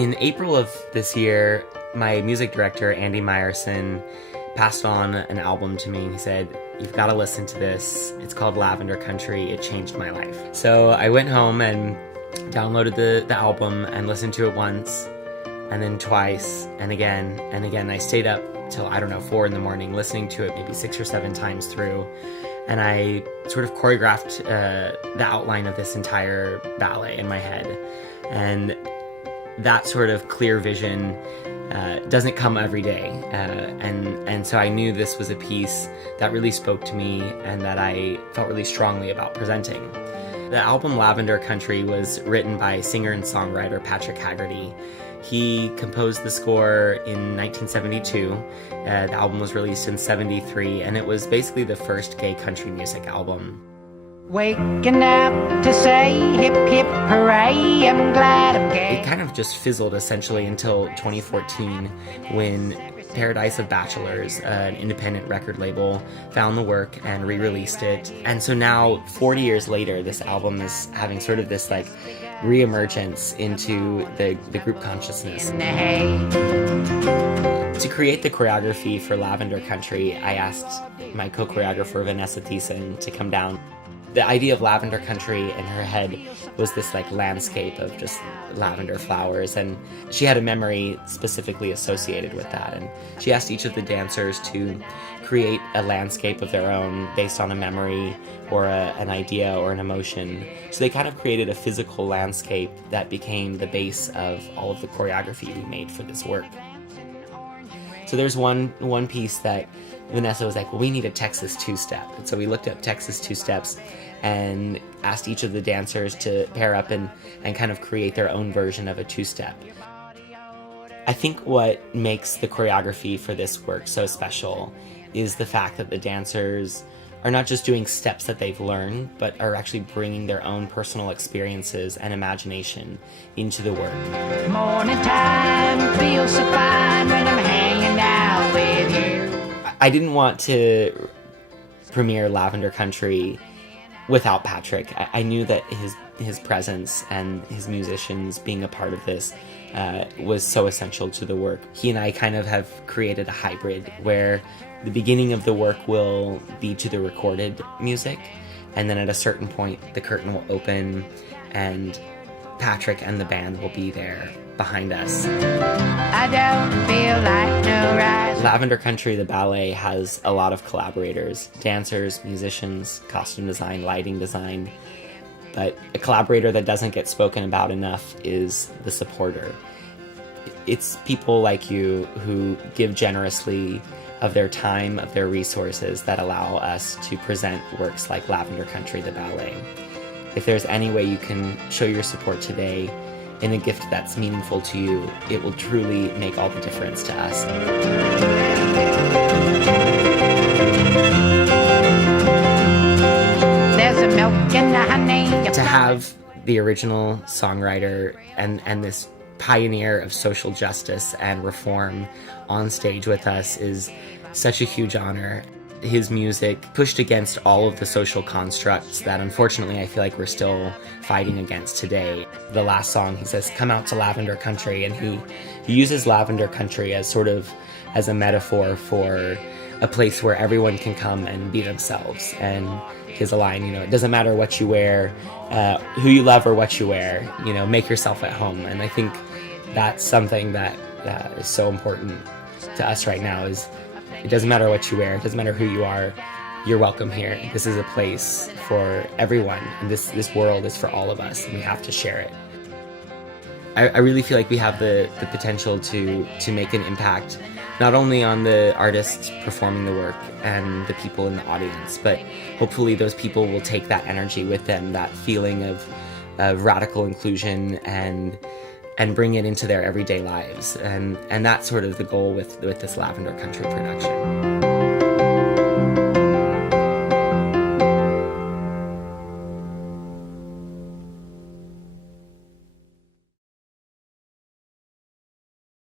In April of this year, my music director, Andy Meyerson, passed on an album to me. He said, "You've got to listen to this. It's called Lavender Country. It changed my life." So I went home and downloaded the album and listened to it once, and then twice, and again, and again. I stayed up till, 4 in the morning, listening to it maybe 6 or 7 times through. And I sort of choreographed the outline of this entire ballet in my head. And that sort of clear vision doesn't come every day. And so I knew this was a piece that really spoke to me and that I felt really strongly about presenting. The album Lavender Country was written by singer and songwriter Patrick Haggerty. He composed the score in 1972. The album was released in 73, and it was basically the first gay country music album. Waking up to say hip hip hooray, I'm glad I'm gay. It kind of just fizzled essentially until 2014 when Paradise of Bachelors, an independent record label, found the work and re-released it. And so now, 40 years later, this album is having sort of this like re-emergence into the group consciousness. To create the choreography for Lavender Country, I asked my co-choreographer Vanessa Thiessen to come down. The idea of Lavender Country in her head was this like landscape of just lavender flowers, and she had a memory specifically associated with that, and she asked each of the dancers to create a landscape of their own based on a memory or an idea or an emotion. So they kind of created a physical landscape that became the base of all of the choreography we made for this work. So there's one piece that Vanessa was like, well, we need a Texas two-step. And so we looked up Texas two-steps and asked each of the dancers to pair up and kind of create their own version of a two-step. I think what makes the choreography for this work so special is the fact that the dancers are not just doing steps that they've learned, but are actually bringing their own personal experiences and imagination into the work. Morning time feels so fine when I'm hanging out with you. I didn't want to premiere Lavender Country without Patrick. I knew that his presence and his musicians being a part of this was so essential to the work. He and I kind of have created a hybrid where the beginning of the work will be to the recorded music, and then at a certain point the curtain will open and Patrick and the band will be there behind us. I don't feel like no rise. Lavender Country, the ballet, has a lot of collaborators, dancers, musicians, costume design, lighting design, but a collaborator that doesn't get spoken about enough is the supporter. It's people like you who give generously of their time, of their resources, that allow us to present works like Lavender Country, the ballet. If there's any way you can show your support today in a gift that's meaningful to you, it will truly make all the difference to us. There's a milk and a honey. To have the original songwriter and this pioneer of social justice and reform on stage with us is such a huge honor. His music pushed against all of the social constructs that unfortunately I feel like we're still fighting against today. The last song, he says, "Come out to Lavender Country," and he uses Lavender Country as sort of as a metaphor for a place where everyone can come and be themselves. And his line, it doesn't matter what you wear, who you love or what you wear, make yourself at home. And I think that's something that is so important to us right now, is it doesn't matter what you wear, it doesn't matter who you are, you're welcome here. This is a place for everyone, and this world is for all of us, and we have to share it. I really feel like we have the potential to make an impact, not only on the artists performing the work and the people in the audience, but hopefully those people will take that energy with them, that feeling of radical inclusion, and bring it into their everyday lives. And that's sort of the goal with this Lavender Country production.